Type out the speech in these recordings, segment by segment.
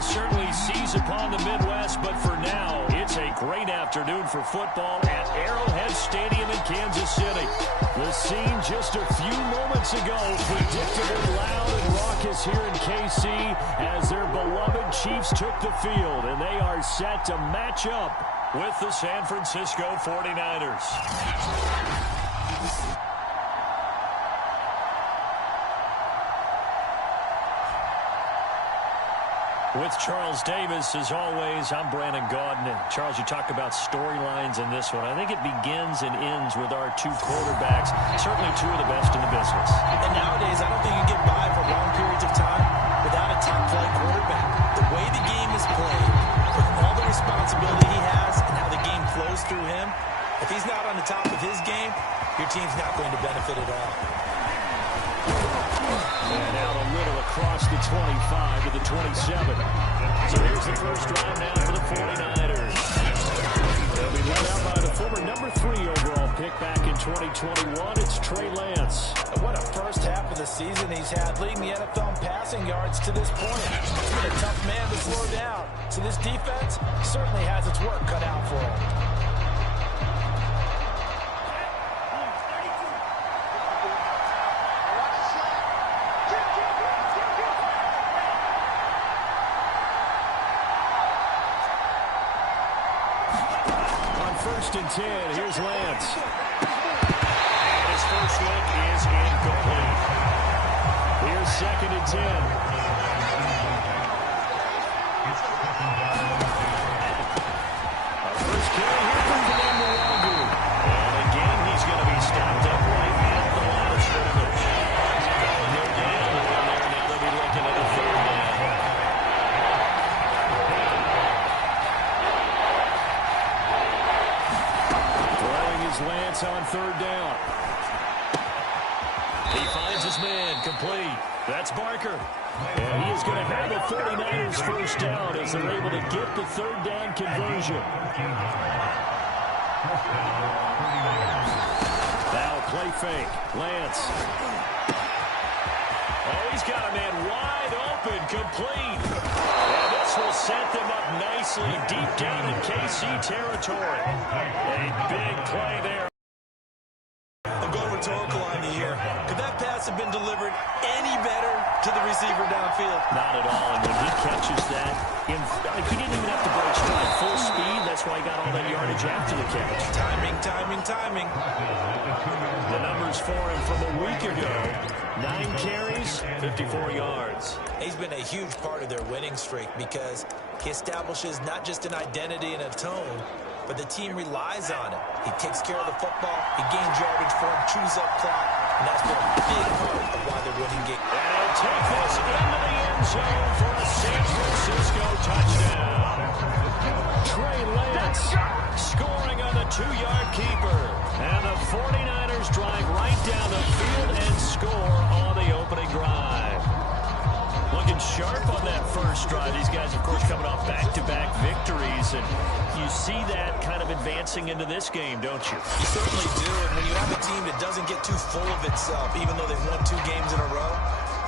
will certainly seize upon the Midwest, but for now, it's a great afternoon for football at Arrowhead Stadium in Kansas City. The scene just a few moments ago, predictably loud and raucous here in KC as their beloved Chiefs took the field, and they are set to match up with the San Francisco 49ers. With Charles Davis, as always, I'm Brandon Gaudin. And Charles, you talk about storylines in this one. I think it begins and ends with our two quarterbacks, certainly two of the best in the business. And nowadays, I don't think you get by for long periods of time without a top-flight quarterback. The way the game is played, with all the responsibility he has and how the game flows through him, if he's not on the top of his game, your team's not going to benefit at all. And out a little across the 25 to the 27. So here's the first drive now for the 49ers. They'll be led out by the former number 3 overall pick back in 2021. It's Trey Lance. And what a first half of the season he's had, leading the NFL in passing yards to this point. He's been a tough man to slow down. So this defense certainly has its work cut out for him. First and 10, here's Lance. And his first look is incomplete. Here's second and 10. Our first carry here for Fernando. And again, he's going to be stopped up right at the line of scrimmage. No down there, and they'll be looking at a third down. Lance on third down. He finds his man, complete. That's Barker. And he is going to have the 49ers first down as they're able to get the third down conversion. Now play fake. Lance. Oh, he's got a man wide open, complete. And this will set them up nicely deep down in KC territory. A big play there. I'm going rhetorical on you here. Could that pass have been delivered any better to the receiver downfield? Not at all. And when he catches that, he didn't even have to break stride. Full speed. That's why he got all that yardage after the catch. Timing, timing, timing. The numbers for him from a week ago. 9 carries, 54 yards. He's been a huge part of their winning streak because he establishes not just an identity and a tone, but the team relies on it. He takes care of the football, he gains yardage for him, chews up clock, and that's been a big part of why they're winning games. And he'll take this into the end zone for a San Francisco touchdown. Trey Lance scoring on the 2-yard keeper. And the 49ers drive right down the field and score on the opening drive. Looking sharp on that first drive. These guys, of course, coming off back-to-back victories. And you see that kind of advancing into this game, don't you? You certainly do. And when you have a team that doesn't get too full of itself, even though they've won 2 games in a row,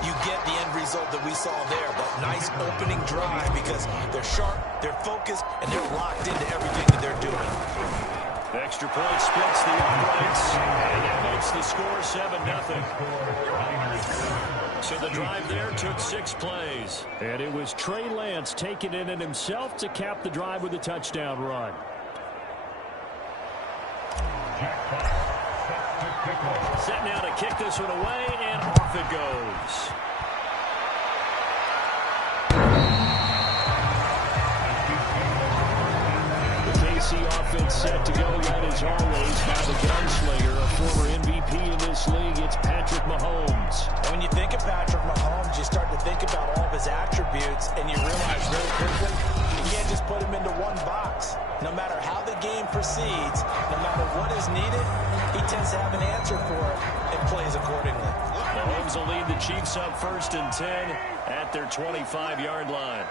you get the end result that we saw there. That nice opening drive because they're sharp, they're focused, and they're locked into everything that they're doing. Extra point splits the uprights, and that makes the score 7-0. So the drive there took 6 plays. And it was Trey Lance taking it in himself to cap the drive with a touchdown run. Set now to kick this one away, and off it goes. Offense set to go, led as always by the gunslinger, a former MVP in this league. It's Patrick Mahomes. And when you think of Patrick Mahomes, you start to think about all of his attributes, and you realize very quickly you can't just put him into one box. No matter how the game proceeds, no matter what is needed, he tends to have an answer for it and plays accordingly. Mahomes will lead the Chiefs up 1st and 10 at their 25-yard line.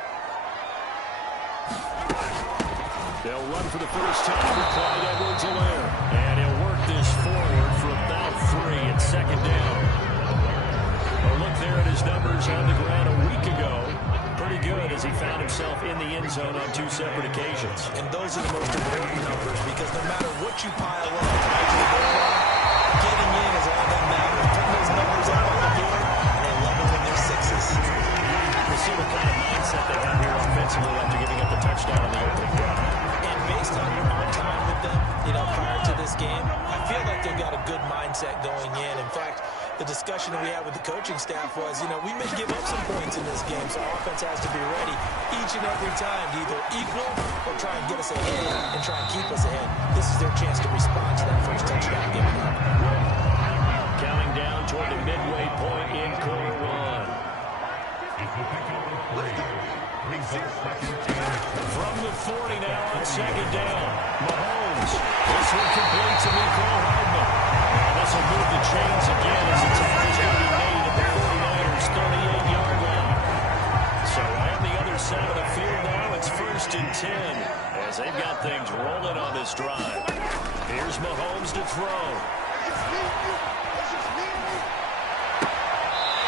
They'll run for the first time with Clyde Edwards-Helaire. And he'll work this forward for about 3 at 2nd down. A look there at his numbers on the ground a week ago. pretty good as he found himself in the end zone on 2 separate occasions. And those are the most important numbers because no matter what you pile up, right to the goal line, getting in is all that matters. Putting those numbers up on the board, and they love it when they're sixes. We'll see what kind of mindset they have here offensively after giving up the touchdown on the opening drive. And based on our time with them, prior to this game, I feel like they've got a good mindset going in. In fact, the discussion that we had with the coaching staff was, we may give up some points in this game, so our offense has to be ready each and every time to either equal or try and get us ahead and try and keep us ahead. This is their chance to respond to that first touchdown given up. Counting down toward the midway point in quarter 1. From the 40 now on second down. Mahomes. This one complete to Mecole Hardman. And this will move the chains again as the tackle's going to be made at the 49ers' 38-yard line. So on the other side of the field now, it's 1st and 10 as they've got things rolling on this drive. Here's Mahomes to throw.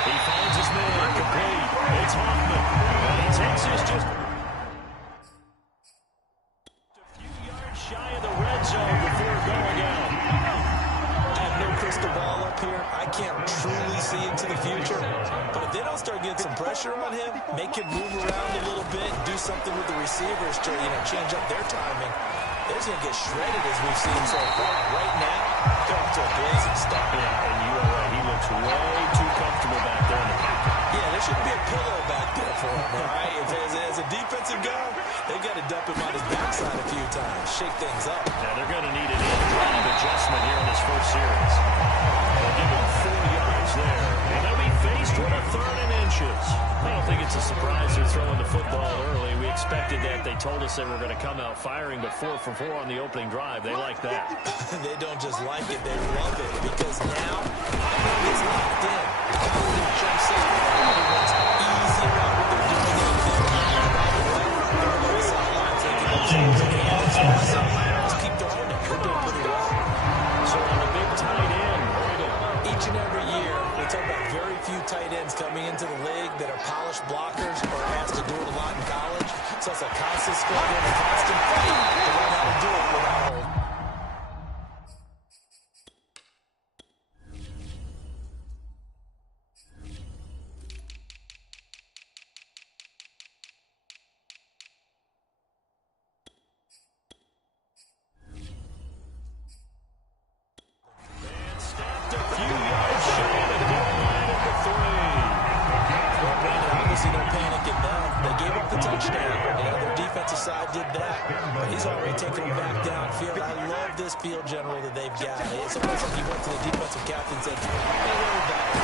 He finds his man complete. It's Hoffman. And he takes this just a few yards shy of the red zone before going out. I have no crystal ball up here. I can't truly see into the future. But if they don't start getting some pressure on him, make him move around a little bit, do something with the receivers to change up their timing, they're going to get shredded as we've seen so far. Right now, they're off to a blazing start. Yeah, and you are right. He looks way too comfortable back there in the pocket. Yeah, there shouldn't be a pillow back there for him, all right? If as a defensive guy, they've got to dump him on his backside a few times, shake things up. Yeah, they're going to need an in-drive adjustment here in this first series. They'll give him 4 yards there, and they'll be faced with a 3rd and inches. I don't think it's a surprise they're throwing the football early. We expected that. They told us they were going to come out firing, but 4 for 4 on the opening drive. They like that. They don't just like it, they love it, because now it's locked in. He jumps in, everyone's easy about what they're doing out there. By the way, they're on the sideline taking themselves in the hands. Just keep throwing it. They're doing pretty well. So on the big tight end, each and every year, we talk about very few tight ends coming into the league that are polished blockers or asked to do it a lot in college. So it's a constant struggle and a constant fight to learn how to do it without hold. Field general that they've got. It's almost like he went to the defensive captain and said, "Hey, worry about it.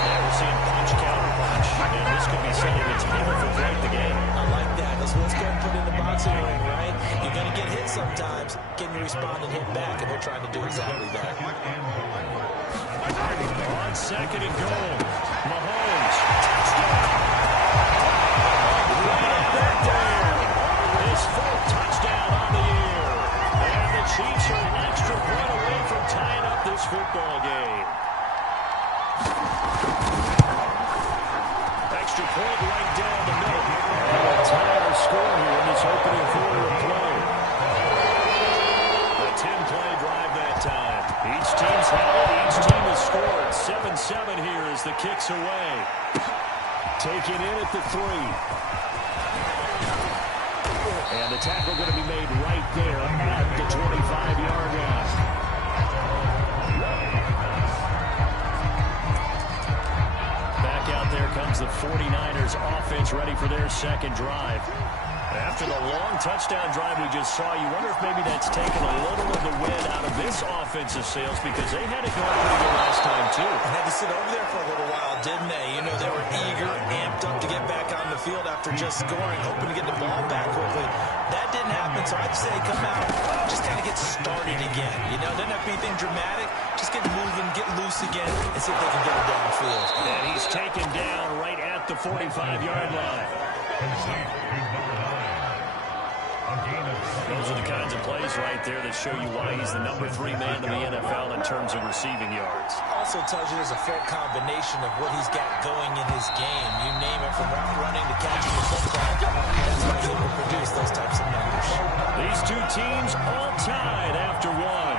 Yeah, we're seeing punch, counter punch, and this could be something that's meaningful throughout the game. I like that. Let's go and put it in the boxing ring, right? You're going to get hit sometimes. Can you respond and hit back? And they're trying to do exactly that. On 2nd and goal, Mahomes, touchdown! Right up that down. His 4th touchdown on the year. And the Chiefs are an extra point away from tying up this football game. Extra point right down the middle. And a tie our score here in this opening quarter of play. A 10-play drive that time. Each team's had it. Each team has scored. 7-7 here as the kick's away. Taken in at the 3. And the tackle going to be made right there at the 25-yard line. Back out there comes the 49ers offense ready for their second drive. After the long touchdown drive we just saw, you wonder if maybe that's taken a little of the wind out of this offensive sails because they had it going pretty good last time, too. They had to sit over there for a little while, didn't they? They were eager, amped up to get back on the field after just scoring, hoping to get the ball back quickly. That didn't happen, so I'd say come out, just kind of get started again. Doesn't have to be anything dramatic. Just get moving, get loose again, and see if they can get it downfield. And he's taken down right at the 45-yard line. Those are the kinds of plays right there that show you why he's the #3 man in the NFL in terms of receiving yards. Also tells you there's a full combination of what he's got going in his game. You name it, from route running to catching the football. That's why he's able to produce those types of numbers. These two teams all tied after one.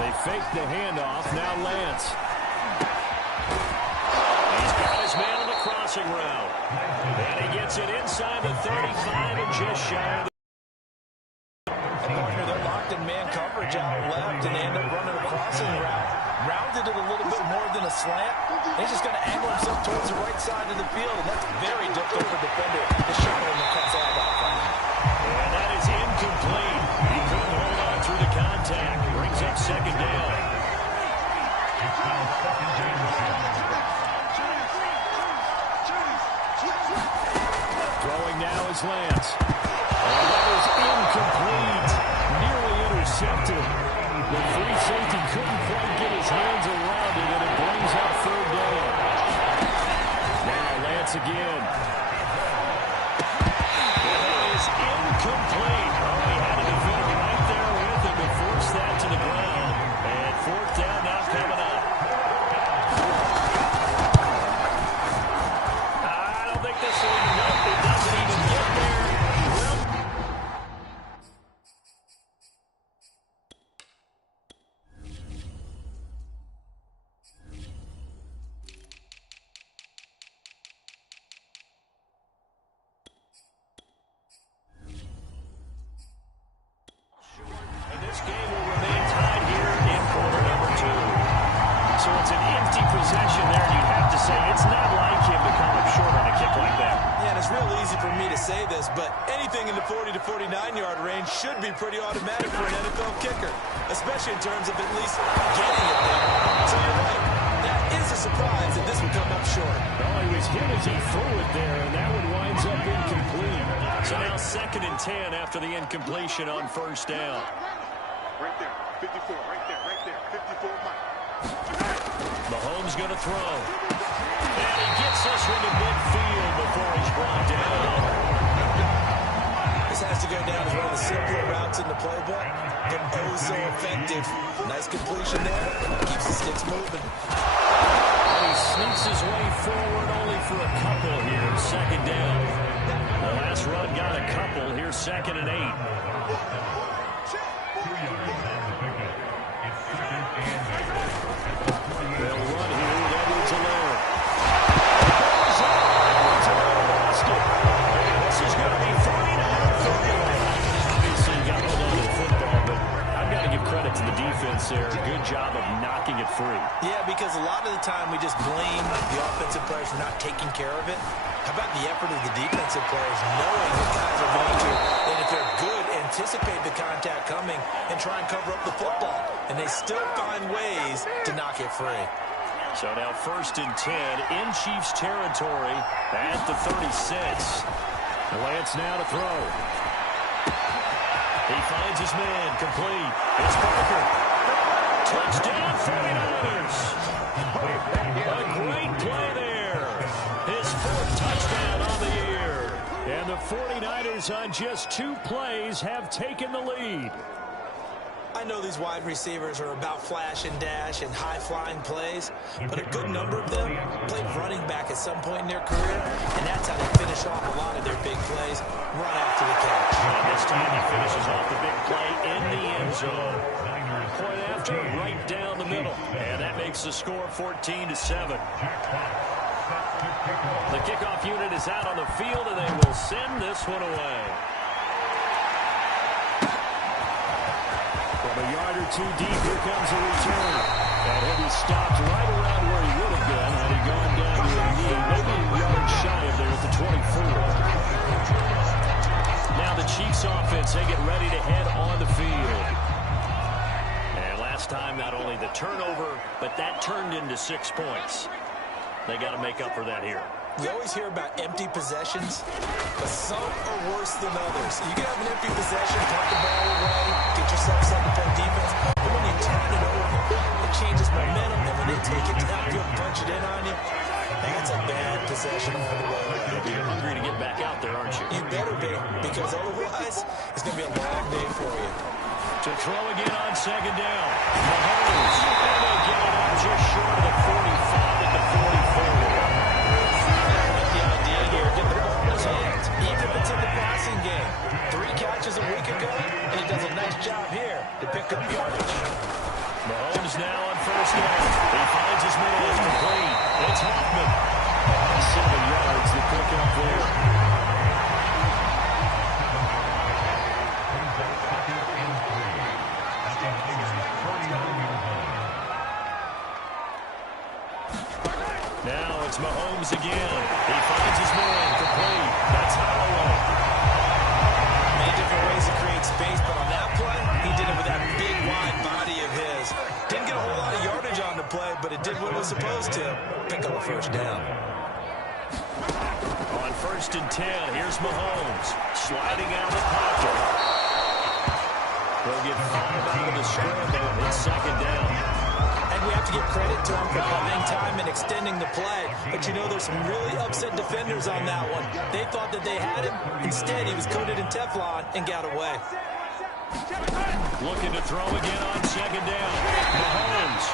They fake the handoff. Now Lance. He's got his man on the crossing route. And he gets it inside the 35 and just shy of the partner. They're locked in man coverage out left, and they end up running a crossing route. Rounded it a little bit more than a slant. He's just going to angle himself towards the right side of the field, and that's very difficult for a defender to shadow him across all that front. And that is incomplete. He couldn't hold on through the contact. Brings up second down. Throwing now is Lance. And that is incomplete. Nearly intercepted. The free safety couldn't quite get his hands around it, and it brings up third down. Now Lance again. It is incomplete. Oh, he had a defender right there with him to force that to the ground. And fourth down now coming up. I don't think this will even up. It doesn't even get there. This game will remain tied here in quarter number 2. So it's an empty possession there, and you have to say it's not like him to come up short on a kick like that. Yeah, and it's real easy for me to say this, but anything in the 40 to 49-yard range should be pretty automatic for an NFL kicker, especially in terms of at least getting it there. So you're right. That is a surprise that this would come up short. Well, he was hit as he threw it there, and that one winds up incomplete. So now 2nd and 10 after the incompletion on first down. Right there, 54, right there, 54, Mike. Mahomes going to throw. And he gets this one to midfield before he's brought down. This has to go down as one of the simpler routes in the playbook, but oh so effective. Nice completion there. Keeps the sticks moving. And he sneaks his way forward only for a couple here. 2nd down. The last run got a couple. Here's 2nd and 8. They'll run here with Edwards-Helaire. This is going to be 49-31. Obviously, got hold on to the football, but I've got to give credit to the defense there. Good job of knocking it free. Yeah, because a lot of the time we just blame the offensive players for not taking care of it. How about the effort of the defensive players knowing that guys are going to, and if they're good, anticipate the contact coming and try and cover up the football. And they still find ways to knock it free. So now 1st and 10 in Chiefs territory at the 36. Lance now to throw. He finds his man, complete. It's Parker. Touchdown 49ers. A great play there. His 4th touchdown on the year. And the 49ers on just 2 plays have taken the lead. I know these wide receivers are about flash and dash and high-flying plays, but a good number of them played running back at some point in their career, and that's how they finish off a lot of their big plays, run after the catch. And this time he finishes off the big play in the end zone. Point after, right down the middle, and that makes the score 14-7. The kickoff unit is out on the field, and they will send this one away. From a yard or 2 deep, here comes a return. And he'll be stopped right around where he would have been had he gone down to a knee, maybe a yard shy of there at the 24. Now the Chiefs offense, they get ready to head on the field. And last time, not only the turnover, but that turned into 6 points. They got to make up for that here. You always hear about empty possessions, but some are worse than others. You can have an empty possession, punt the ball away, get yourself something for defense, but when you turn it over, it changes momentum, and when they take it downfield and punch it in on you, that's a bad possession all the way. You're hungry to get back out there, aren't you? You better be, because otherwise it's going to be a long day for you. To throw again on second down. Mahomes, and they get it up just short of the 45 at the 44. The idea here, get the ball in his hands, even if it's in the passing game. 3 catches a week ago, and he does a nice job here to pick up yardage. Mahomes now on first down. He finds his man complete. It's Hoffman. 7 yards to pick up there. Now it's Mahomes again. He finds his man complete. That's Holloway. Many different ways to create space, but on that play, he did it with that big, wide body of his. Didn't get a whole lot of yardage on the play, but it did what it was supposed to. Pick up a first down. On first and 10, here's Mahomes. Sliding out of the pocket. He'll get 5 out of the scramble. It's second down. And we have to give credit to him for buying time and extending the play. But you know, there's some really upset defenders on that one. They thought that they had him. Instead, he was coated in Teflon and got away. Looking to throw again on second down. Mahomes.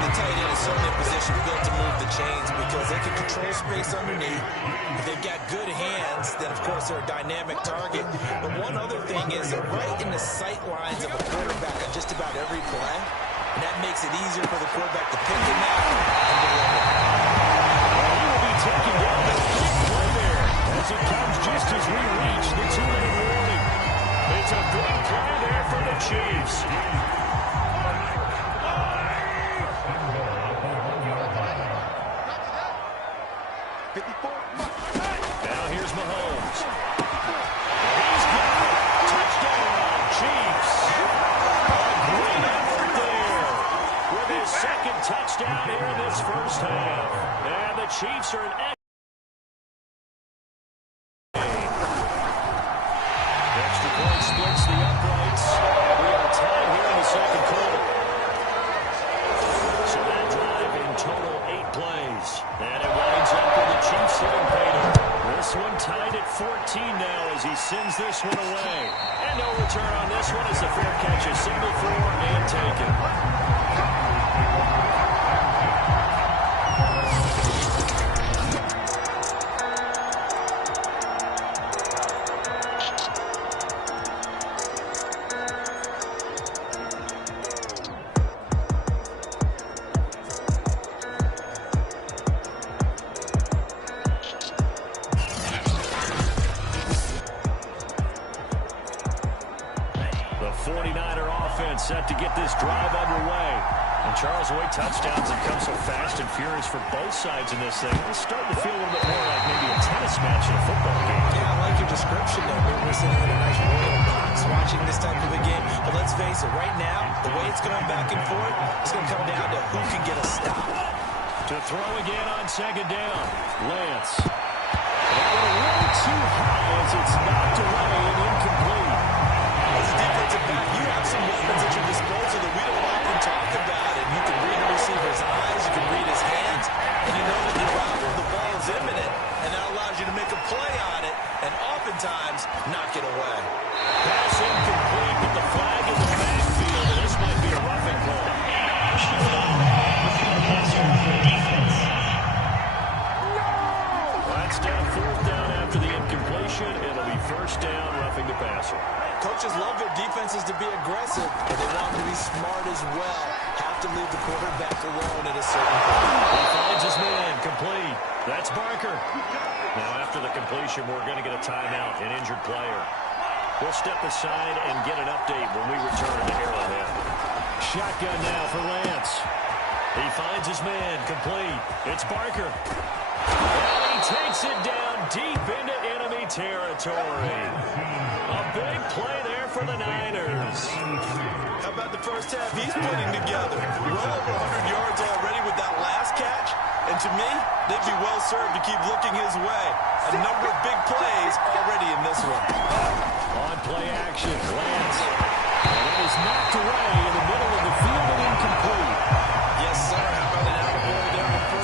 The tight end is certainly a position built to move the chains because they can control space underneath. If they've got good hands, then of course they're a dynamic target. But one other thing is they're right in the sight lines of a quarterback on just about every play. And that makes it easier for the quarterback to pick him out and deliver. Well, he will be taken down with a big play there as it comes just as we reach the 2-minute warning. It's a big play there for the Chiefs. Now here's Mahomes. He's got it. Touchdown, Chiefs. A great effort there with his second touchdown here in this first half. And the Chiefs are an extra point splits the uprights. We are tied here in the second quarter. So that drive in total 8 plays. And it winds up with the Chiefs hitting pay dirt. This one tied at 14 now as he sends this one away. And no return on this one as the fair catch is signaled for and taken. Set to get this drive underway. And Charles, the way touchdowns have come so fast and furious for both sides in this thing, it's starting to feel a little bit more like maybe a tennis match in a football game. Yeah, I like your description there. We're sitting in a nice royal box watching this type of a game. But let's face it, right now, the way it's going back and forth, it's going to come down to who can get a stop. To throw again on second down, Lance. That one way too high as it's knocked away and incomplete. As a defensive back, you have some weapons at your disposal that we don't often talk about. And you can read the receiver's eyes, you can read his hands, and you know that the arrival of the ball is imminent, and that allows you to make a play on it, and oftentimes knock it away. Pass incomplete with the flag in the backfield, and this might be a roughing call. That's down 4th down after the incompletion. It'll be first down, roughing the passer. Coaches love their defenses to be aggressive, but they want them to be smart as well. Have to leave the quarterback alone at a certain point. He finds his man, complete. That's Barker. Now after the completion, we're going to get a timeout, an injured player. We'll step aside and get an update when we return to Arrowhead. Shotgun now for Lance. He finds his man, complete. It's Barker. And he takes it down deep into enemy territory. A big play there for the Niners. How about the first half he's putting together? Well over 100 yards already with that last catch. And to me, they'd be well served to keep looking his way. A number of big plays already in this one. On play action, Lance. And it is knocked away in the middle of the field and incomplete. Yes, sir. How about an attaboy there on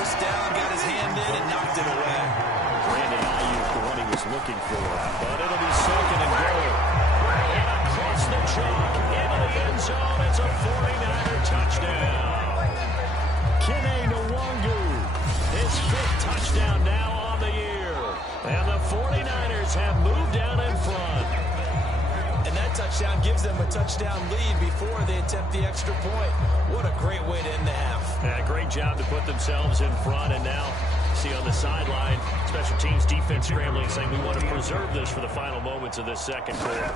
looking for. But it'll be second and goal. And across the chalk into the end zone. It's a 49er touchdown. Kene Nwangu, his 5th touchdown now on the year. And the 49ers have moved down in front. And that touchdown gives them a touchdown lead before they attempt the extra point. What a great way to end the half. Yeah, great job to put themselves in front. And now, see on the sideline, special teams defense scrambling, saying we want to preserve this for the final moments of this second quarter.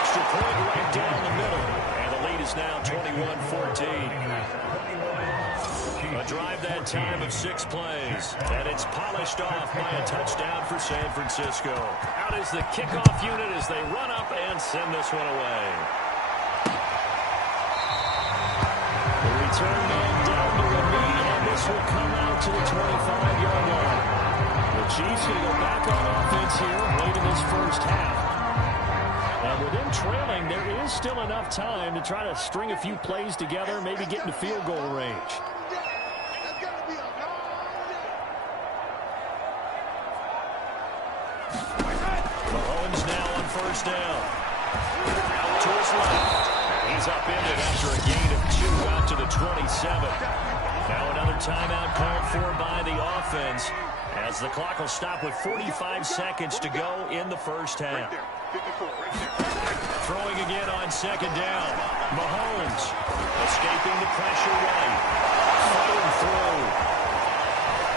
Extra point right down the middle. And the lead is now 21-14. A drive that time of 6 plays, and it's polished off by a touchdown for San Francisco. Out is the kickoff unit as they run up and send this one away. The return man down to a knee, and this will come out to the 25-yard line. The Chiefs going to go back on offense here late in this first half. And with them trailing, there is still enough time to try to string a few plays together, maybe get into field goal range. Mahomes now on first down. Out to his left. He's upended after a gain of 2 out to the 27. Now another timeout called for by the offense as the clock will stop with 45 seconds to go in the first half. Throwing again on second down. Mahomes escaping the pressure right. Firing through.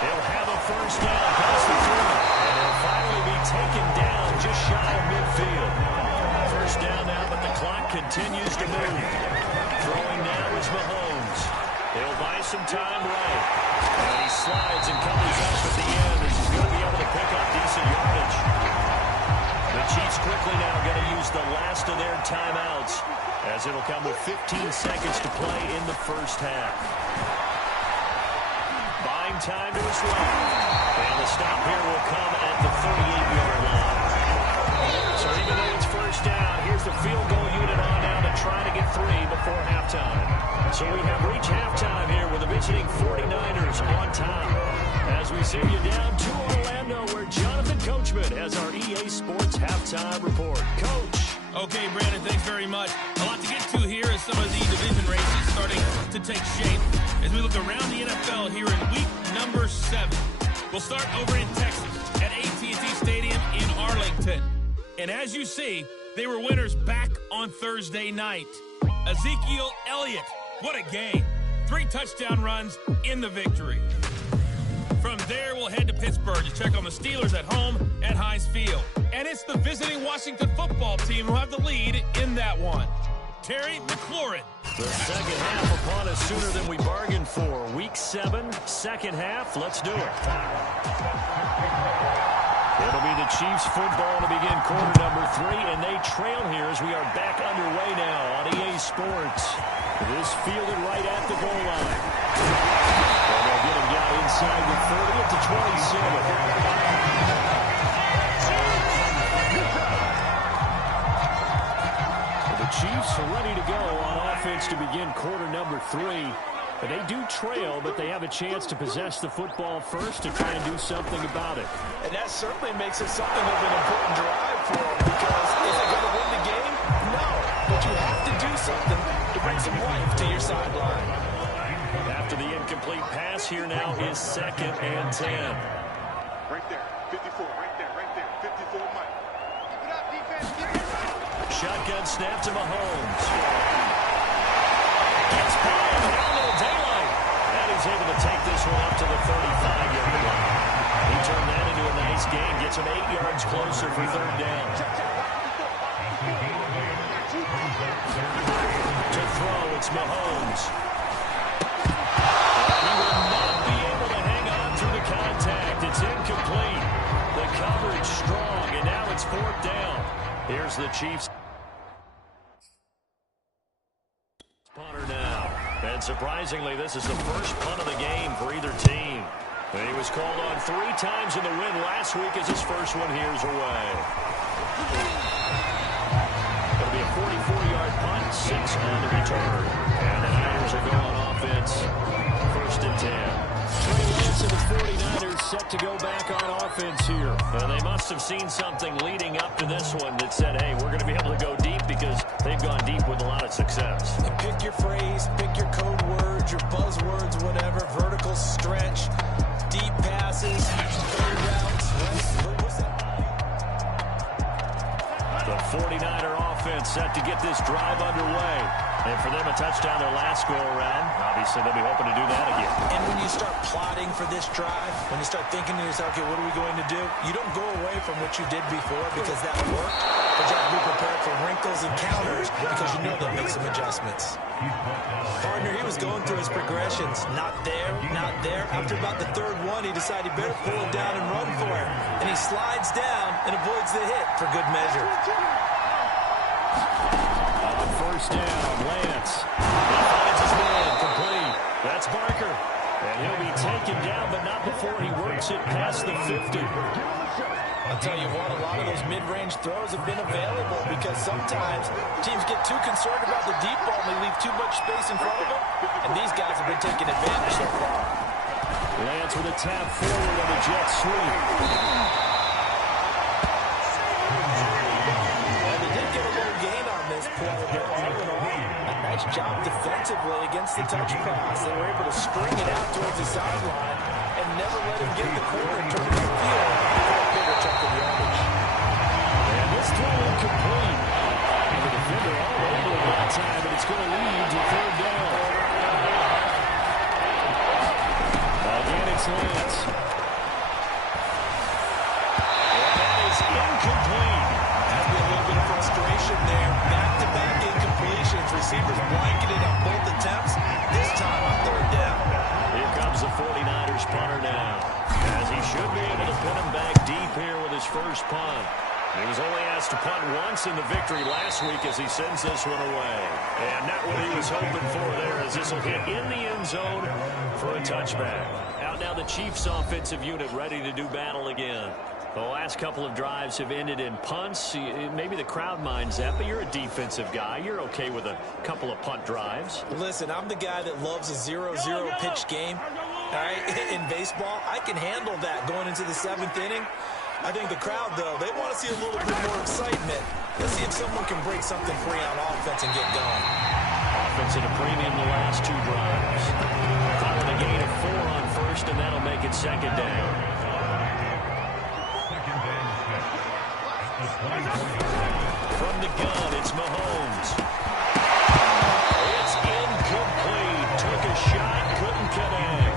He'll have a first down past the 3. And he'll finally be taken down just shy of midfield. First down now, but the clock continues to move. Throwing now is Mahomes. He'll buy some time right. And he slides and covers up at the end as he's going to be able to pick up decent yardage. The Chiefs quickly now going to use the last of their timeouts as it'll come with 15 seconds to play in the first half. Buying time to his left. And the stop here will come at the 38-yard line. So even though it's first down, here's the field goal unit on now to try to get 3 before halftime. So we have reached halftime here with the visiting 49ers on top. As we send you down to Orlando, where Jonathan Coachman has our EA Sports halftime report. Coach. Okay, Brandon, thanks very much. A lot to get to here as some of the division races starting to take shape as we look around the NFL here in week number 7. We'll start over in Texas at AT&T Stadium in Arlington. And as you see, they were winners back on Thursday night. Ezekiel Elliott, what a game. 3 touchdown runs in the victory. From there, we'll head to Pittsburgh to check on the Steelers at home at Heinz Field. And it's the visiting Washington football team who have the lead in that one. Terry McLaurin. The second half upon us sooner than we bargained for. Week 7, second half. Let's do it. It'll be the Chiefs football to begin quarter number 3, and they trail here as we are back underway now on EA Sports. This fielded right at the goal line. And they'll get him down inside the 30 at the 27. The Chiefs are ready to go on offense to begin quarter number 3. But they do trail, but they have a chance to possess the football first to try and do something about it. And that certainly makes it something of an important drive for them, because is it going to win the game? No. But you have to do something to bring some life to your sideline. After the incomplete pass, here now is 2nd and 10. Right there, 54, right there, 54, Mike. Keep it up, defense, keep it up. Shotgun snap to Mahomes. Gets by him, a little daylight. And he's able to take this one up to the 35-yard line. He turned that into a nice gain, gets him 8 yards closer for 3rd down. To throw, it's Mahomes. He will not be able to hang on through the contact. It's incomplete. The coverage strong, and now it's 4th down. Here's the Chiefs. Punter now. And surprisingly, this is the first punt of the game for either team. He was called on 3 times in the win last week as his first one here's away. It'll be a 44-yard punt, 6 on the return. And the Niners are going on offense. 1st and 10. Trey Lance So the 49ers set to go back on offense here. And they must have seen something leading up to this one that said, hey, we're going to be able to go deep because they've gone deep with a lot of success. And pick your phrase, pick your code words, your buzzwords, whatever. Vertical stretch, deep passes, third routes. The 49er offense set to get this drive underway. And for them, a touchdown their last go-around. Obviously, they'll be hoping to do that again. And when you start plotting for this drive, when you start thinking to yourself, okay, what are we going to do? You don't go away from what you did before because that worked. But you have to be prepared for wrinkles and counters because you know they'll make some adjustments. Partner, he was going through his progressions. Not there, not there. After about the third one, he decided he better pull it down and run for it. And he slides down and avoids the hit for good measure. On first down, Lance. He finds his man, complete. That's Barker. And he'll be taken down, but not before he works it past the 50. I'll tell you what, a lot of those mid-range throws have been available because sometimes teams get too concerned about the deep ball and they leave too much space in front of them. And these guys have been taking advantage so far. Lance with a tap forward on the jet sweep. And they did get a little gain on this play, but all in all, a nice job defensively against the touch pass. They were able to string it out towards the sideline and never let him get the corner and turn the field for a bigger chunk of yardage. And this throw incomplete. And the defender all over it that time, and it's going to lead to third down. Again, it's Lance. And that is incomplete. That'd be a little bit of frustration there. Back-to-back incompletions. Receivers blanketed on both attempts. This time on third down. Here comes the 49ers punter now, as he should be able to put him back deep here with his first punt. He was only asked to punt once in the victory last week as he sends this one away. And not what he was hoping for there, as this will hit in the end zone for a touchback. Out now the Chiefs offensive unit ready to do battle again. The last couple of drives have ended in punts. Maybe the crowd minds that, but you're a defensive guy. You're okay with a couple of punt drives. Listen, I'm the guy that loves a 0-0 pitch game. All right, in baseball, I can handle that going into the 7th inning. I think the crowd, though, they want to see a little bit more excitement. Let's see if someone can break something free on offense and get going. Offense at a premium the last two drives. Following a gain of 4 on first, and that'll make it second down. From the gun, it's Mahomes. It's incomplete. Took a shot, couldn't connect.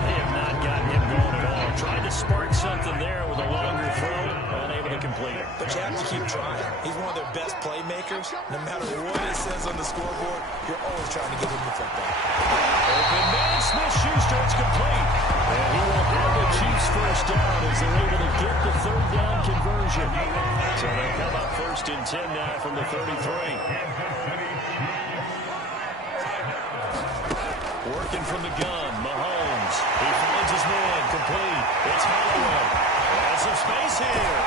They have not gotten him going at all. Tried to spark something there with a longer throw, unable to complete it. But you have to keep trying. He's one of their best playmakers. No matter what it says on the scoreboard, you're always trying to get him the football. Open man, Smith-Schuster, it's complete. And he will have the Chiefs first down as they're able to get the third down conversion. So they come up first and 10 now from the 33. Working from the gun, Mahomes. He finds his man, complete. It's Holloway. Has some space here.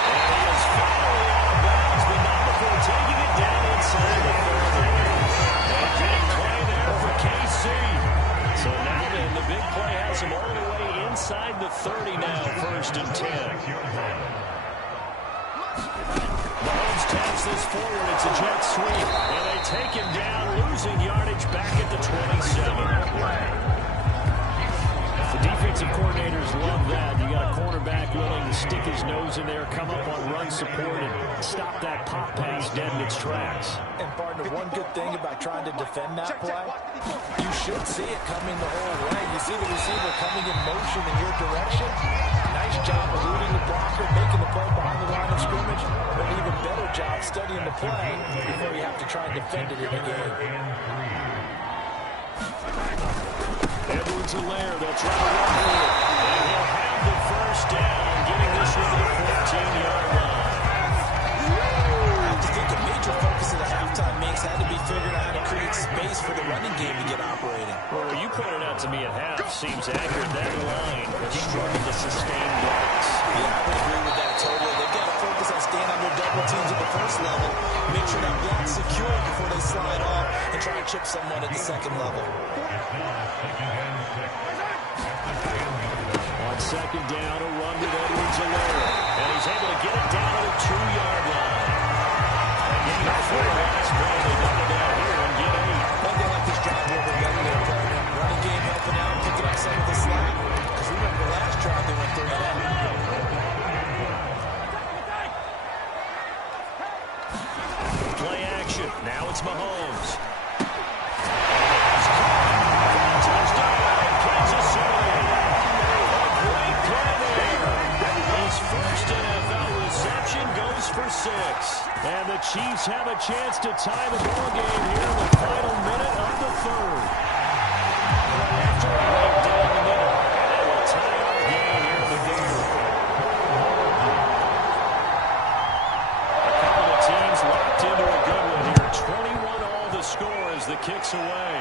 And he is finally out of bounds, but not before taking it down inside the 30. And big play there for KC. So now then, the big play has him all the way inside the 30 now, first and 10. Mahomes taps this forward. It's a jet sweep. And they take him down, losing yardage back at the 27. The defensive coordinators love that. You got a cornerback willing to stick his nose in there, come up on run support, and stop that pop pass dead in its tracks. And, partner, one good thing about trying to defend that play, you should see it coming the whole way. You see the receiver coming in motion in your direction. Nice job eluding the blocker, making the play behind the line of scrimmage, but an even better job studying the play before you have to try and defend it in the game. Edwards-Helaire, they'll try to run for it. And he'll have the first down, getting this one to the 14-yard line. I just think a major focus of the halftime mix had to be figuring out how to create space for the running game to get operating. Well, you pointed out to me at half, seems accurate. That line has struggled to sustain blocks. Yeah, I would agree with that totally. They've got to focus on staying can handle double teams at the first level. Make sure that block's secure before they slide off and try to chip someone at the second level. On second down, a run with Edwards-Helaire. And he's able to get it down to the 2-yard line. Again, that's where the last play. They double down here and get 8. One thing like this drive where we're getting there, partner. Running game helping out, picking up some of the slack. Because remember the last drive they went 3 and out. Play action. Now it's Mahomes. Touchdown, Kansas City. A great play there. His first NFL reception goes for 6. And the Chiefs have a chance to tie the ball game here in the final minute of the third. After a breakdown in the middle, they will tie our game here in the game. A couple of teams locked into a good one here. 21 all the score as the kick's away.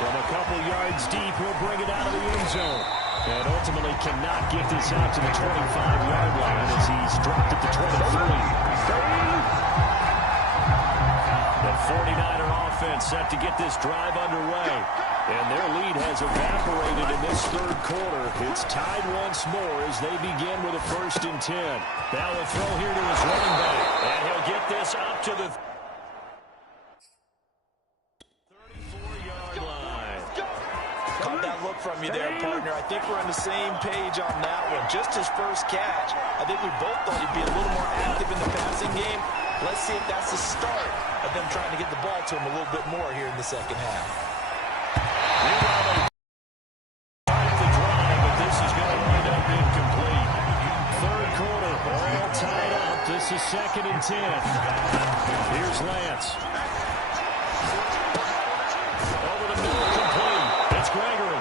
From a couple yards deep, he'll bring it out of the end zone. And ultimately cannot get this out to the 25-yard line as he's dropped at the 23. The 49er offense set to get this drive underway. And their lead has evaporated in this third quarter. It's tied once more as they begin with a 1st and 10. Now a throw here to his running back. And he'll get this up to the 34-yard line. Caught that look from you there, partner. I think we're on the same page on that one. Just his first catch. I think we both thought he'd be a little more active in the passing game. Let's see if that's the start of them trying to get the ball to him a little bit more here in the second half. The drive, but this is going to wind up incomplete. Third quarter, all tied up. This is 2nd and 10. Here's Lance. Over the middle, complete. It's Gregory.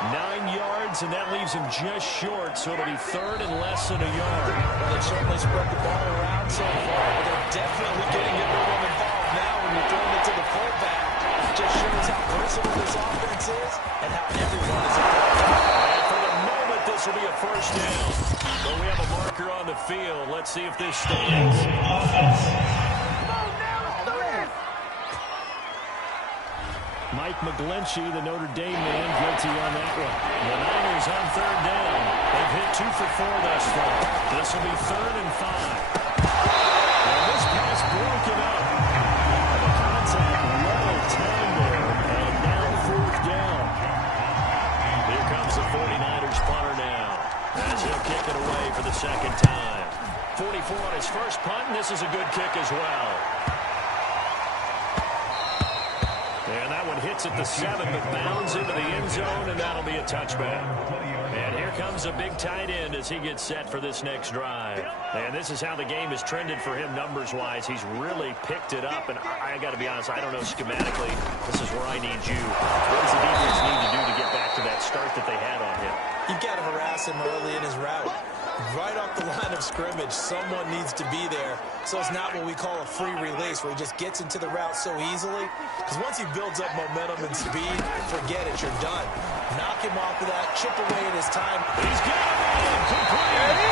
9 yards, and that leaves him just short, so it'll be 3rd and less than a yard. Well, they certainly spread the ball around so far, but they're definitely getting everyone involved now when you're throwing it to the fullback. It just shows how versatile this offense is and how everyone is involved. And for the moment, this will be a 1st down. But we have a marker on the field. Let's see if this stands. Mike McGlinchey, the Notre Dame man, guilty on that one. The Niners on 3rd down. They've hit 2 for 4 thus far. This will be 3rd and 5. And this pass broken up. The contact level time there. And now 4th down. Here comes the 49ers punter now. As he'll kick it away for the 2nd time. 44 on his first punt, and this is a good kick as well. And that one hits at the 7, but bounds into the end zone, and that'll be a touchback. And here comes a big tight end as he gets set for this next drive. And this is how the game has trended for him numbers-wise. He's really picked it up, and I got to be honest, I don't know schematically. This is where I need you. What does the defense need to do to get back to that start that they had on him? You've got to harass him early in his route. Right off the line of scrimmage, someone needs to be there. So it's not what we call a free release where he just gets into the route so easily. Because once he builds up momentum and speed, forget it, you're done. Knock him off of that, chip away at his time. He's got it! Complete!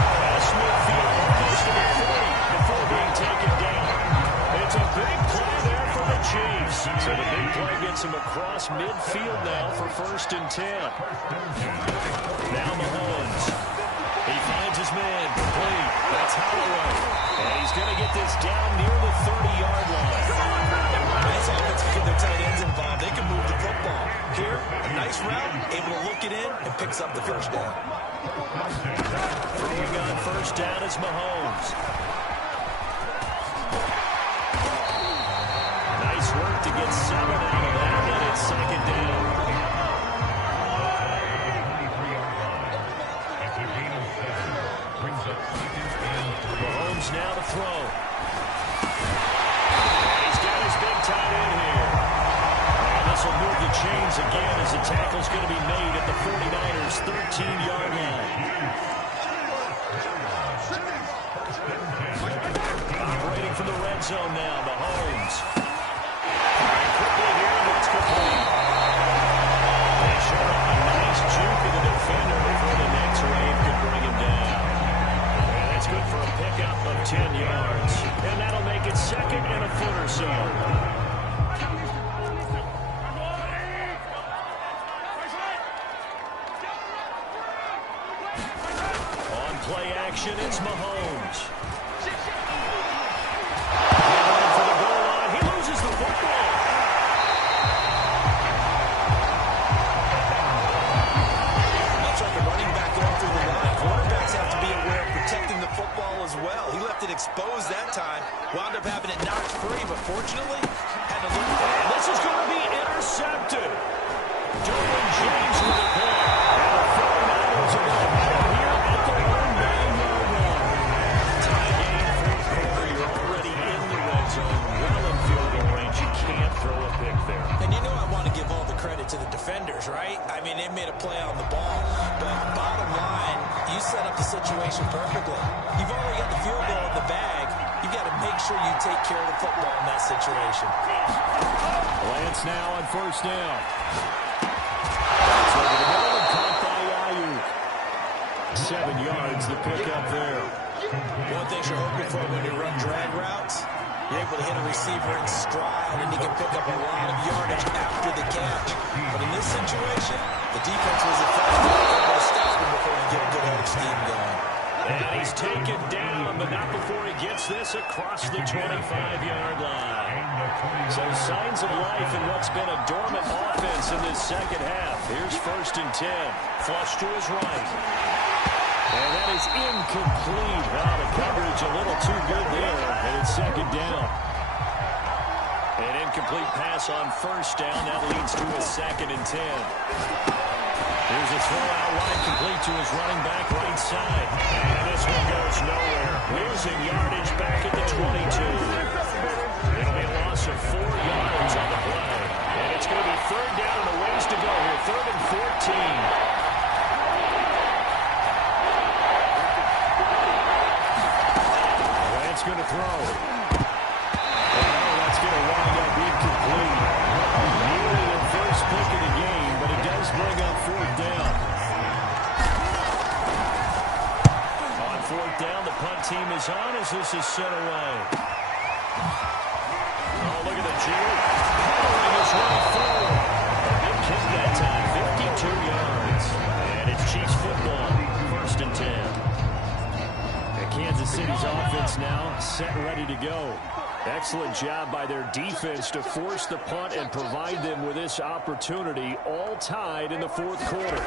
Pass midfield, close to the 40 before being taken down. It's a big play there for the Chiefs. So the big play gets him across midfield now for 1st and 10. Now Mahomes. He finds his man. Complete. That's Holloway. And he's going to get this down near the 30-yard line. This offense can get their tight ends involved. They can move the football. Here, a nice route, able to look it in, and picks up the 1st down. Throwing on 1st down is Mahomes. Nice work to get 7 out of that, and it's 2nd down. Mahomes now to throw. He's got his big tight end here. And this will move the chains again as the tackle's going to be made at the 49ers' 13-yard line. Operating from the red zone now, Mahomes. Quickly here, and it's complete. They showed off a nice juke of the defender before the next wave could bring him down. formation, it's Mahomes. Heading for the goal line. He loses the football. Much like a running back going through the line, quarterbacks have to be aware of protecting the football as well. He left it exposed that time, wound up having it knocked free, but fortunately, had to look for it. And this is going to be intercepted. Derwin James with a pick. And the 49ers are going to head out here at the 1-9-yard line. Tie game, fourth quarter. You're already in the red zone, well in field goal range. You can't throw a pick there. And you know I want to give all the credit to the defenders, right? I mean, they made a play on the ball. But bottom line, you set up the situation perfectly. You've already got the field goal in the bag. You've got to make sure you take care of the football in that situation. Lance now on first down. It's over the middle and caught by Ayuk. 7 yards, the pickup there. One thing you're hoping for when you run drag routes, you're able to hit a receiver in stride, and he can pick up a lot of yardage after the catch. But in this situation, the defense was effective, able to stop him before you get a good head of steam going. And he's taken down, but not before he gets this across the 25-yard line. So signs of life in what's been a dormant offense in this second half. Here's 1st and 10. Flush to his right. And that is incomplete. Well, the coverage a little too good there. And it's 2nd down. An incomplete pass on 1st down. That leads to a 2nd and 10. Here's a throw out wide, complete to his running back right side. And this one goes nowhere. Losing yardage back at the 22. It'll be a loss of 4 yards on the play. And it's going to be 3rd down and a ways to go here. 3rd and 14. Lance going to throw. Oh, that's going to wind up incomplete. Nearly the first pick of the game, but it does bring up 4th down. On 4th down, the punt team is on as this is sent away. Oh, look at the jig. Powering his way forward. A big kick that time, 52 yards. And it's Chiefs football, 1st and 10. Kansas City's offense now set and ready to go. Excellent job by their defense to force the punt and provide them with this opportunity, all tied in the 4th quarter.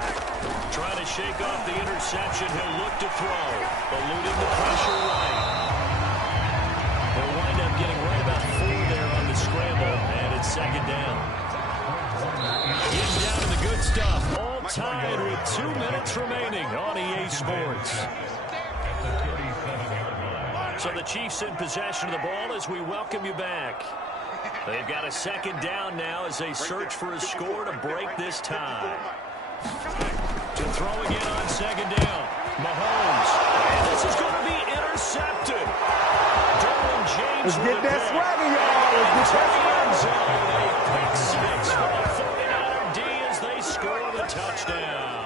Trying to shake off the interception. He'll look to throw, eluding the pressure right. He'll wind up getting right about 4 there on the scramble, and it's 2nd down. Getting down to the good stuff, all tied with 2 minutes remaining on EA Sports. So the Chiefs in possession of the ball as we welcome you back. They've got a 2nd down now as they search for a score to break this tie. To throw again on 2nd down. Mahomes. And this is going to be intercepted. Derwin James. Let's get that swagger, y'all. Let's get that swagger. A pick 6 for the 49er D as they score the touchdown.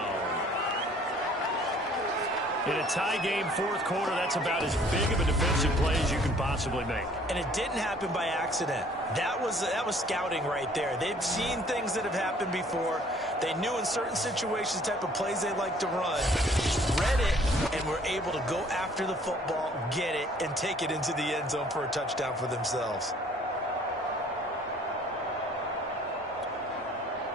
In a tie game, 4th quarter, that's about as big of a defensive play as you can possibly make. And it didn't happen by accident. That was scouting right there. They've seen things that have happened before. They knew in certain situations the type of plays they like to run. Read it, and were able to go after the football, get it, and take it into the end zone for a touchdown for themselves.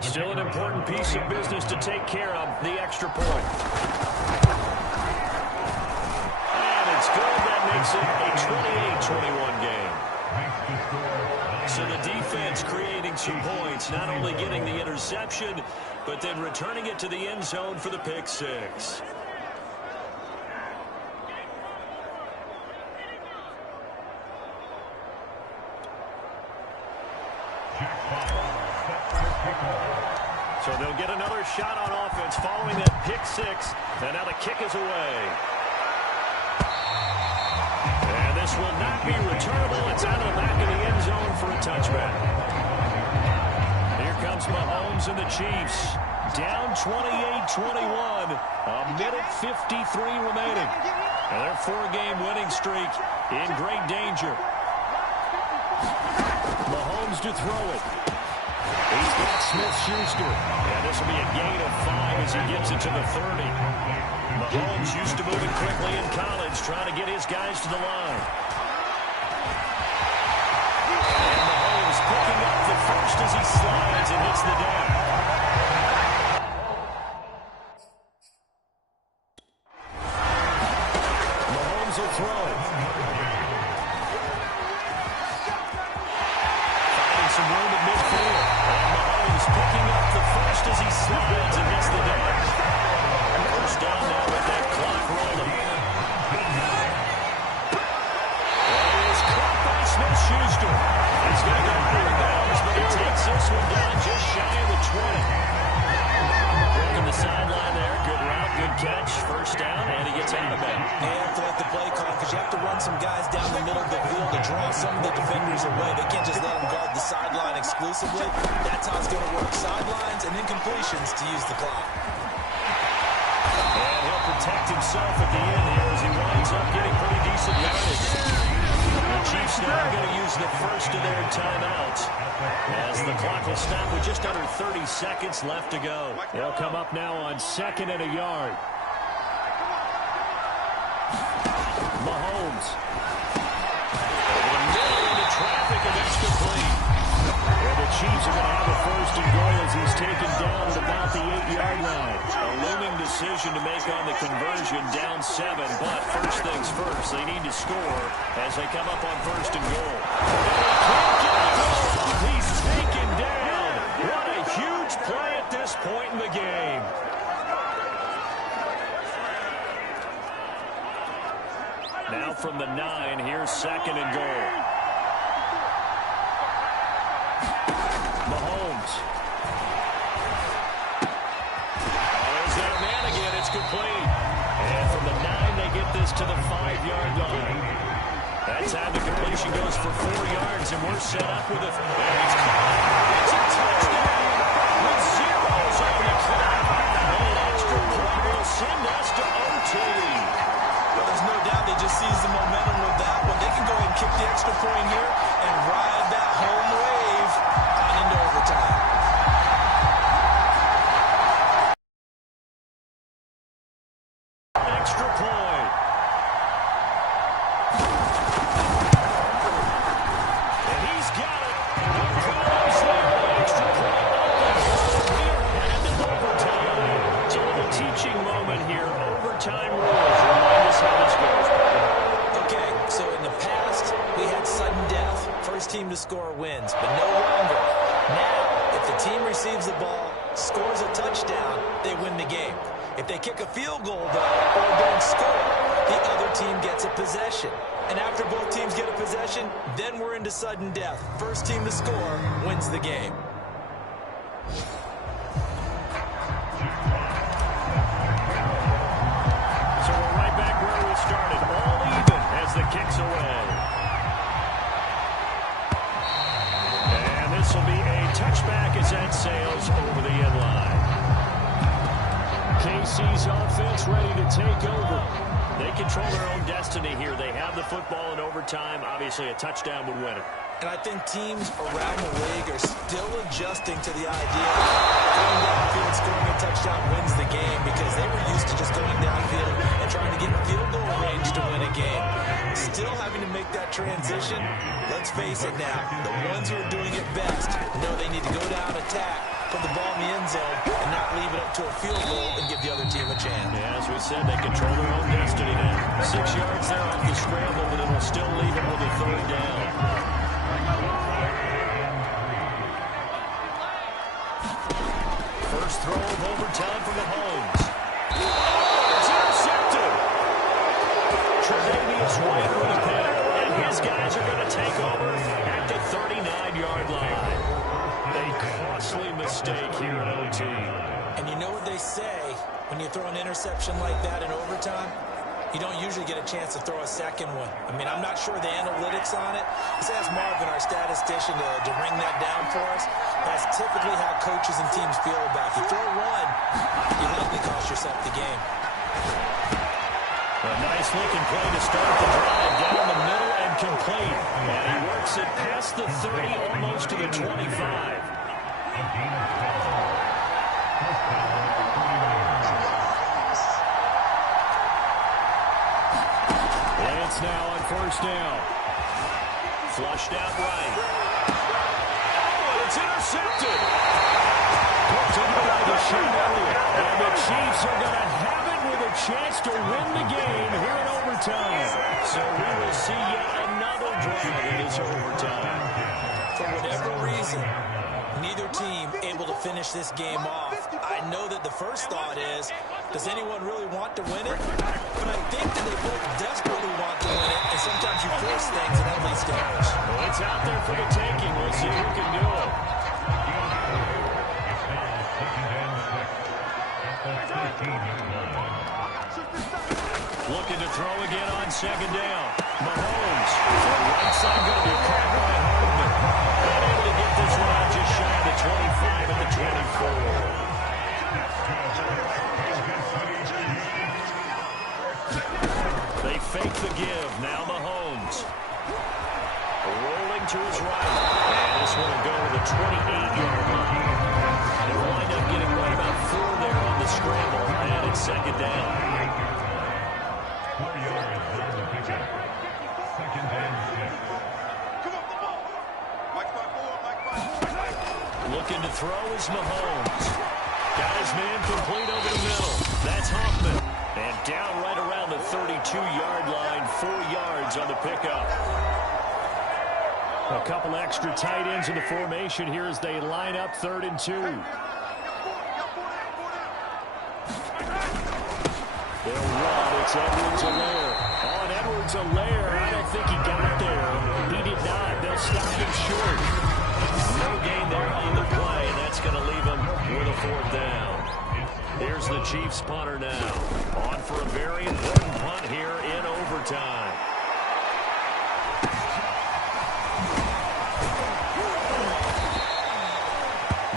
Still an important piece of business to take care of, the extra point. Good. That makes it a 28-21 game. So the defense creating 2 points, not only getting the interception, but then returning it to the end zone for the pick 6. So they'll get another shot on offense following that pick 6, and now the kick is away. This will not be returnable. It's out of the back of the end zone for a touchback. Here comes Mahomes and the Chiefs. Down 28-21. A minute 53 remaining. And their 4-game winning streak in great danger. Mahomes to throw it. He's got Smith-Schuster. And this will be a gain of 5 as he gets it to the 30. Mahomes used to moving quickly in college, trying to get his guys to the line. And Mahomes picking up the first as he slides and hits the deck. Mahomes will throw. Finding some room at midfield. And Mahomes picking up the first as he slides and hits the deck. First down now with that clock rolling. It is caught by Smith-Schuster. He's going to go out of bounds, but he takes this one down just shy of the 20. Working the sideline there. Good route, good catch. First down, and he gets out of bounds. They have to let the play call because you have to run some guys down the middle of the field to draw some of the defenders away. They can't just let them guard the sideline exclusively. That's how it's going to work. Sidelines and then completions to use the clock. And he'll protect himself at the end here as he winds up getting pretty decent yardage. The Chiefs now going to use the first of their timeouts as the clock will stop with just under 30 seconds left to go. They'll come up now on 2nd and a yard. Mahomes. Over the middle into traffic, and that's complete. And the Chiefs are going to have a first and goal as he's taken down at about the 8-yard line. A looming decision to make on the conversion, down 7. But first things first, they need to score as they come up on first and goal. And he can't get it off. He's taken down. What a huge play at this point in the game. Now from the 9, here's 2nd and goal. Mahomes. There's that man again. It's complete. And from the 9, they get this to the 5-yard line. That time the completion goes for 4 yards, and we're set up with a... And it's caught. It's a touchdown with zeros on the clock. And an extra point will send us to OT. Well, there's no doubt they just seized the momentum with that one. They can go ahead and kick the extra point here and ride that home wave on into overtime. Extra point. And he's got it. No problems there. Extra point. We are headed to overtime. It's a little teaching moment here. Overtime rules. Remind us how this goes. Okay, so in the past, we had sudden death. First team to score wins, but no longer. Now, if the team receives the ball, scores a touchdown, they win the game. If they kick a field goal, though, or don't score, the other team gets a possession. And after both teams get a possession, then we're into sudden death. First team to score wins the game. So we're right back where we started. All even as the kick's away. And this will be a touchback as that sails over the end line. KC's offense ready to take over. They control their own destiny here. They have the football in overtime. Obviously, a touchdown would win it. And I think teams around the league are still adjusting to the idea of going downfield, scoring a touchdown wins the game, because they were used to just going downfield and trying to get field goal range to win a game. Still having to make that transition. Let's face it now, the ones who are doing it best know they need to go down, attack, put the ball in the end zone, and not leave it up to a field goal and give the other team a chance. Yeah, as we said, they control their own destiny now. 6 yards there off the scramble, but it'll still leave them with a 3rd down. First throw of overtime for Mahomes. It's intercepted. Tre'Davious White with a pick, and his guys are going to take over at the 39-yard line. A costly mistake here in OT. And you know what they say, when you throw an interception like that in overtime, you don't usually get a chance to throw a second one. I mean, I'm not sure the analytics on it. Let's ask Marvin, our statistician, to ring that down for us. That's typically how coaches and teams feel about it. You throw one, you likely cost yourself the game. A nice looking play to start the drive, down the middle and complete. And he works it past the 30, almost to the 25. chance now on first down. Flushed out right. Oh, it's intercepted. Picked up by Deshaun Elliott. And the Chiefs are going to have it with a chance to win the game here in overtime. So we will see yet another drive in this overtime. For whatever reason, neither team able to finish this game off. I know that the first thought is, does anyone really want to win it? But I think that they both desperately want to win it, and sometimes you force things and that leads to damage. Well, it's out there for the taking. We'll see who can do it. Looking to throw again on second down. Mahomes. The right side going to be caught by Hardman. Not able to get this one out just shy of the 25 at the 24. They fake the give. Now Mahomes. Rolling to his right. And this one will go to the 28-yard line. They'll wind up getting right about 4 there on the scramble. And it's second down. Looking to throw is Mahomes. Got his man complete over the middle. That's Hoffman. And down right around the 32-yard line, 4 yards on the pickup. A couple extra tight ends in the formation here as they line up 3rd and 2. They'll run. It's Edwards-Helaire. On Edwards-Helaire, I don't think he got there. He did not. They'll stop him short. No gain there on the play, and that's going to leave him with a 4th down. Here's the Chiefs punter now. On for a very important punt here in overtime.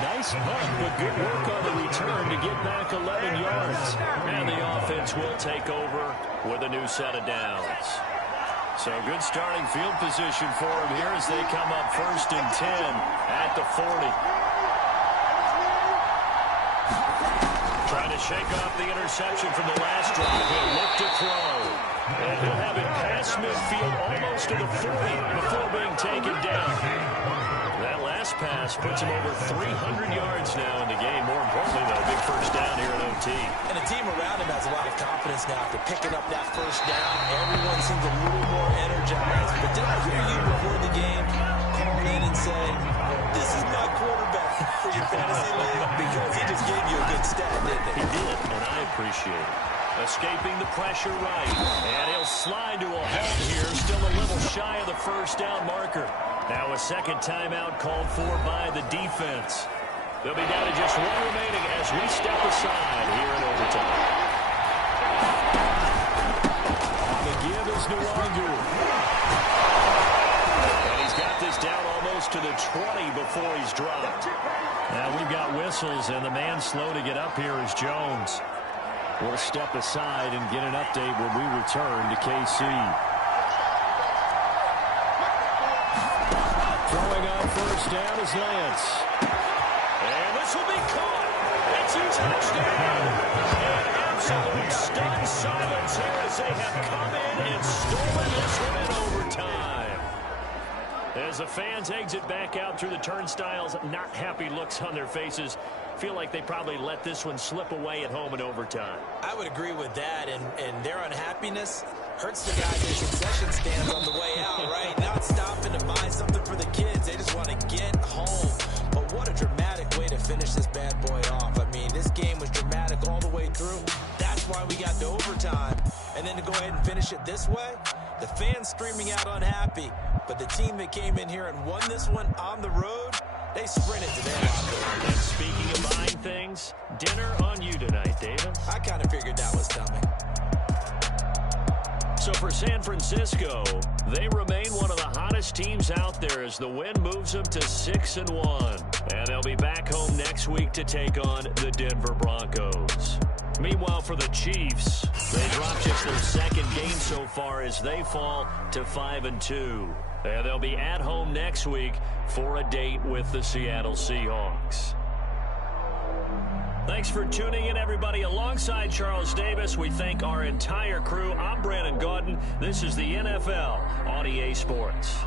Nice punt, but good work on the return to get back 11 yards. And the offense will take over with a new set of downs. So good starting field position for him here as they come up 1st and 10 at the 40. Trying to shake off the interception from the last drive. He'll look to throw. And he'll have it past midfield almost to the 40 before being taken down. That last pass puts him over 300 yards now in the game. More importantly, though, big first down here at OT. And the team around him has a lot of confidence now after picking up that first down. Everyone seems a little more energized. But did I hear you before the game call in and say, this is my quarterback for your fantasy league? Because he just gave you a good stat, didn't he? He did, and I appreciate it. Escaping the pressure right. And he'll slide to a halt here. Still a little shy of the first down marker. Now a second timeout called for by the defense. They'll be down to just 1 remaining as we step aside here in overtime. The give is Nwangu. And he's got this down almost to the 20 before he's dropped. Now we've got whistles, and the man slow to get up here is Jones. We'll step aside and get an update when we return to KC. Throwing on first down is Lance. And this will be caught. It's a touchdown. And absolute stunned silence here as they have come in and stolen this one in overtime. As the fans exit back out through the turnstiles, not happy looks on their faces. Feel like they probably let this one slip away at home in overtime. I would agree with that, and their unhappiness hurts the guys in concession stands on the way out, right? Not stopping to buy something for the kids. They just want to get home. But what a dramatic way to finish this bad boy off. I mean, this game was dramatic all the way through. That's why we got to overtime. And then to go ahead and finish it this way, the fans streaming out unhappy. But the team that came in here and won this one on the road, they sprinted to their locker. And speaking of buying things, dinner on you tonight, David. I kind of figured that was coming. So for San Francisco, they remain one of the hottest teams out there as the win moves them to 6-1. And they'll be back home next week to take on the Denver Broncos. Meanwhile, for the Chiefs, they drop just their second game so far as they fall to 5-2. And they'll be at home next week for a date with the Seattle Seahawks. Thanks for tuning in, everybody. Alongside Charles Davis, we thank our entire crew. I'm Brandon Gaudin. This is the NFL on EA Sports.